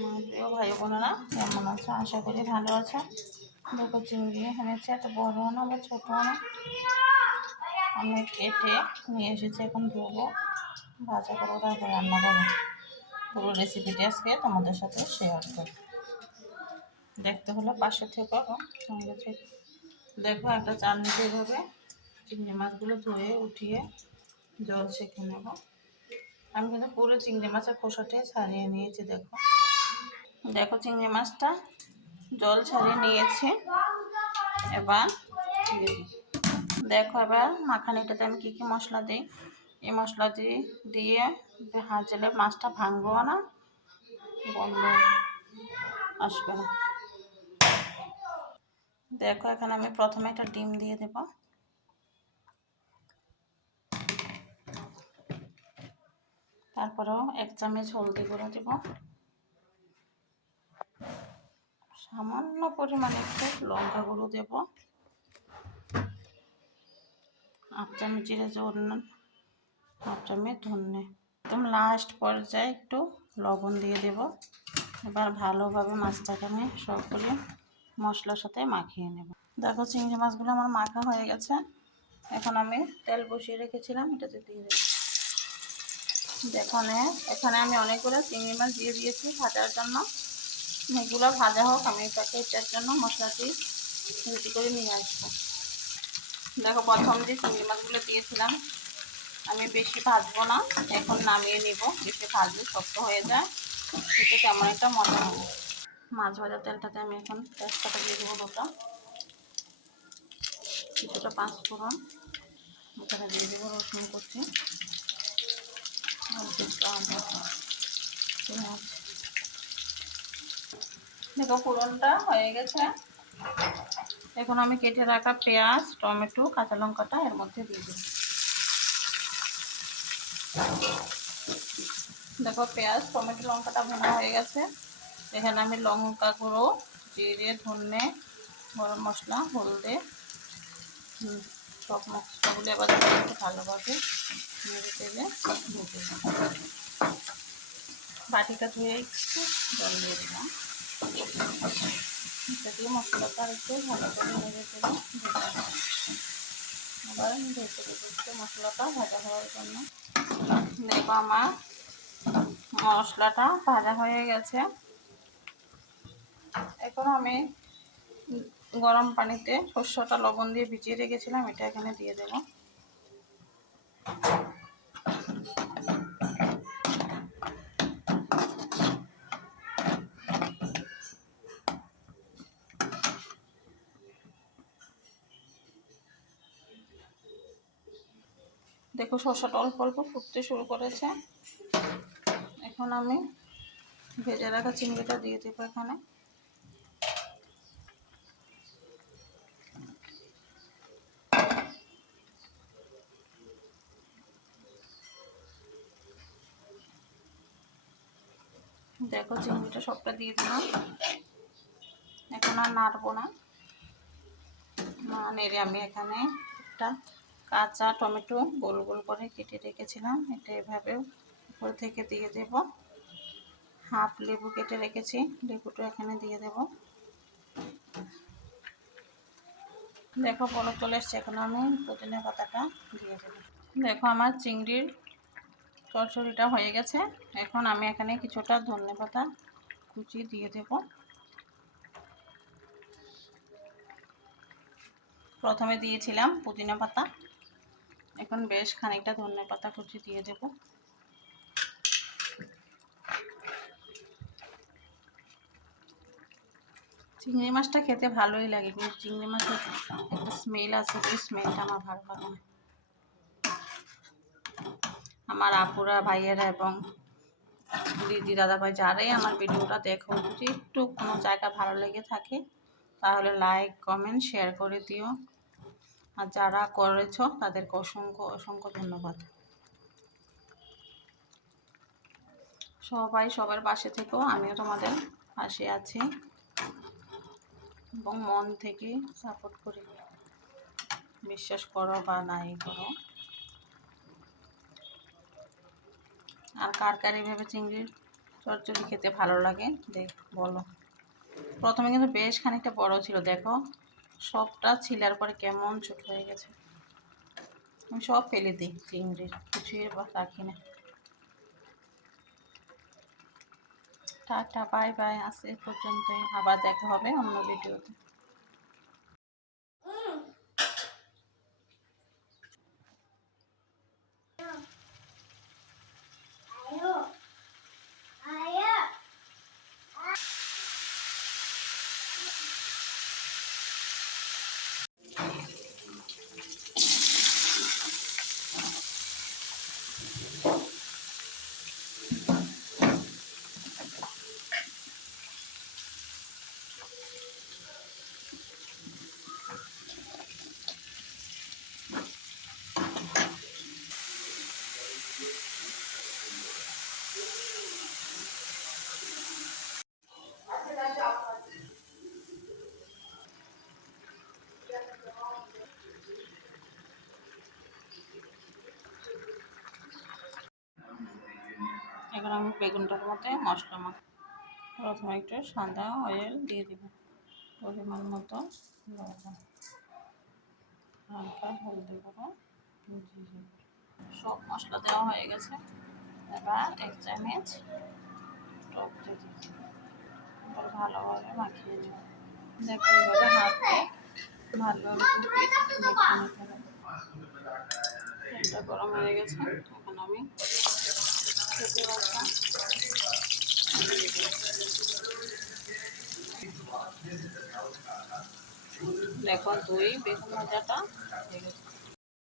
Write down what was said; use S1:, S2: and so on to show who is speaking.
S1: আমার প্রিয় ভাই বোনেরা, কেমন আছে? আশা করি ভালো আছে। দেখো চিংড়ি এনেছে, এত বড় না বা ছোট না। আমি কেটে নিয়ে এসেছি এখন ধোবো, ভাজা করব, তারপর রান্না করব। পুরো রেসিপিটি আজকে তোমাদের সাথে শেয়ার করব। দেখতে হলে পাশে থেকে সঙ্গে থেকে দেখো একটা চাটনিতে এভাবে চিংড়ি মাছগুলো ধুয়ে, উঠিয়ে জল সেঁকে নেব। আমি কিন্তু পুরো চিংড়ি মাছের খোসাটাই ছাড়িয়ে নিয়েছি, দেখো। দেখো চিংড়ি মাছটা জল ছাড়িয়ে নিয়েছি। এবার দেখো এবার মাখানিটাতে আমি কী কী মশলা দিই? এই মশলা দিয়ে দিয়ে হাজলে মাছটা ভাঙবো না? বন্ধ আসবে না। দেখো এখানে আমি প্রথমে একটা ডিম দিয়ে দেব। তারপরেও এক চামচ হলদি গুঁড়ো দেব। সামান্য পরিমাণে একটু লঙ্কা গুঁড়ো দেব। হাফ চামচ জিরে জন্য হাফ চামচ ধনে। একদম লাস্ট পর্যায়ে একটু লবণ দিয়ে দেব। এবার ভালোভাবে মাছটাকে আমি সবগুলো মশলার সাথে মাখিয়ে নেব। দেখো চিংড়ি মাছগুলো আমার মাখা হয়ে গেছে। এখন আমি তেল বসিয়ে রেখেছিলাম, এটাতে দিয়ে দেবো। এখানে এখানে আমি অনেকগুলো চিংড়ি মাছ দিয়ে দিয়েছি ভাজার জন্য। এগুলো ভাজা হোক, আমি প্যাকেটটার জন্য মশলাটি রেডি করে নিয়ে আসব। দেখো প্রথম যে চিংড়ি মাছগুলো দিয়েছিলাম, আমি বেশি ভাজবো না, এখন নামিয়ে নিব, বেশি ভাজলে শক্ত হয়ে যায় সেটা কেমন একটা মজা হবে। মাছ ভাজার তেলটাতে আমি এখন তেজপাতা দিয়ে দেবো দুটো। কিছুটা পাঁচ ফোড়ন এখানে দিয়ে দেবো রসুন করছি দেখো ফোড়নটা হয়ে গেছে। এখন আমি কেটে রাখা পেঁয়াজ, টমেটো, কাঁচা লঙ্কাটা এর মধ্যে দিয়ে দিই দেখো পেঁয়াজ, টমেটো, লঙ্কাটা ভোনা হয়ে গেছে। এখানে আমি লঙ্কা গুঁড়ো, জিরে, ধনে, গরম মশলা, হলদে সব মশলাগুলো এবার ভালোভাবে নেড়ে তেলে বাটিটা ধুয়ে একটু জল দিয়ে দিলাম। এটা দিয়ে মশলাটা একটু ভালো করে নেড়ে তেলে আবার ভেজে ভেজে মশলাটা ভাজা হওয়ার জন্য দেখো আমার মশলাটা ভাজা হয়ে গেছে। এখন আমি গরম পানিতে শস্যটা লবণ দিয়ে ভিজিয়ে রেখেছিলাম এটা এখানে দিয়ে দেব দেখো শসাটা অল্প অল্প ফুটতে শুরু করেছে। এখন আমি ভেজে রাখা চিংড়িটা দিয়ে দেবো এখানে। দেখো চিংড়িটা সবটা দিয়ে দিলাম। এখন আর নাড়বো না, নেড়ে আমি এখানে একটা কাঁচা টমেটো গোল গোল করে কেটে রেখেছিলাম। এটা এভাবে উপর থেকে দিয়ে দেব। হাফ লেবু কেটে রেখেছি। লেবুটা এখানে দিয়ে দেব। দেখো বড় চলে এসছে। এখন আমি পুদিনা পাতাটা দিয়ে দেবো। দেখো আমার চিংড়ির চরচড়িটা হয়ে গেছে। এখন আমি এখানে কিছুটা ধনে পাতা কুচি দিয়ে দেব। প্রথমে দিয়েছিলাম পুদিনা পাতা। এখন বেশ খানিকটা ধনে পাতা কুচি দিয়ে দেব। চিংড়ি মাছটা খেতে ভালোই লাগে, কিন্তু চিংড়ি মাছের একটা স্মেল আছে, সেই স্মেলটা আমার ভালো লাগে না। আমার আপুরা, ভাইয়েরা এবং দিদি দাদা ভাই যারাই আমার ভিডিওটা দেখো, যদি একটু কোনো জায়গা ভালো লেগে থাকে, তাহলে লাইক কমেন্ট শেয়ার করে দিও। আর যারা করেছ, তাদেরকে অসংখ্য অসংখ্য ধন্যবাদ। সবাই সবার পাশে থেকেও আমিও তোমাদের পাশে আছি। এবং মন থেকে সাপোর্ট করি। বিশ্বাস করো বা নাই করো। আর কার কার এইভাবে চিংড়ির চচ্চড়ি খেতে ভালো লাগে, দেখ, বলো। প্রথমে কিন্তু বেশ খানিকটা বড় ছিল, দেখো। সবটা ছিলার পরে কেমন ছোট হয়ে গেছে। আমি সব ফেলে দিই চিংড়ির কিছুই রাখি না। টাটা, বাই বাই আসে এ পর্যন্তই। আবার দেখা হবে অন্য ভিডিওতে এবার আমি বেগুনটার মধ্যে মশলা মাখ প্রথমে একটু সাদা অয়েল দিয়ে দিব। পরিমাণ মতো লবণ। হালকা হলদি গুঁড়ো। সব মশলা দেওয়া হয়ে গেছে। এবার এক চামচ টক দিয়ে দিচ্ছি ভালোভাবে মাখিয়ে নেব। দেখো এইভাবে হাতে ভালোভাবে তেলটা গরম হয়ে গেছে। এখন আমি খেতে রাখা দেখো দই বেগুন ভাজাটা।